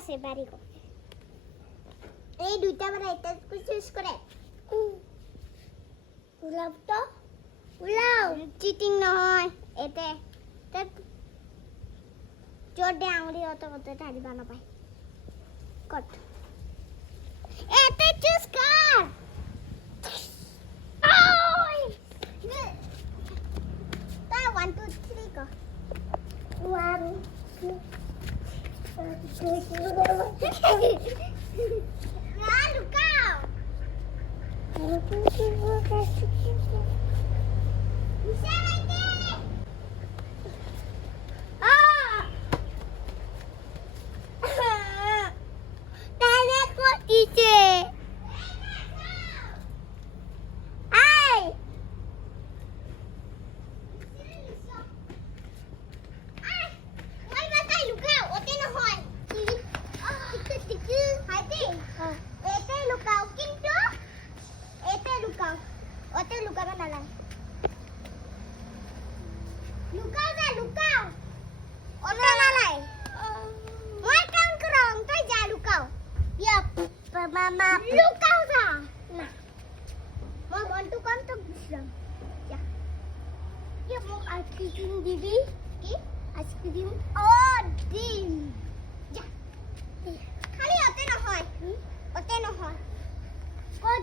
আছে বাড়ি এই দুইটা বার এটা চুজ করে উলাও তো উলাও চিটিং নহয় এতে জোর দে আঙুলি অত অত ঢালি বানাবাই Corta. É tá até tiscar. Ai! Tá, one, two, three, go. One, two, Malucão! Lukau na lang. Lukau na lukau. Ote na lang. Moi count kerong, tay ja lukau. Ya, mama. Lukau sa. Na. Mau bantu kantor bisa. Ya. Ya mau aiskrim didi. Ki? Aiskrim. Oh, dim. Ya. খালি অতে নহয় অতে নহয় ক'ত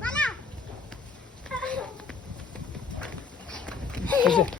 完啦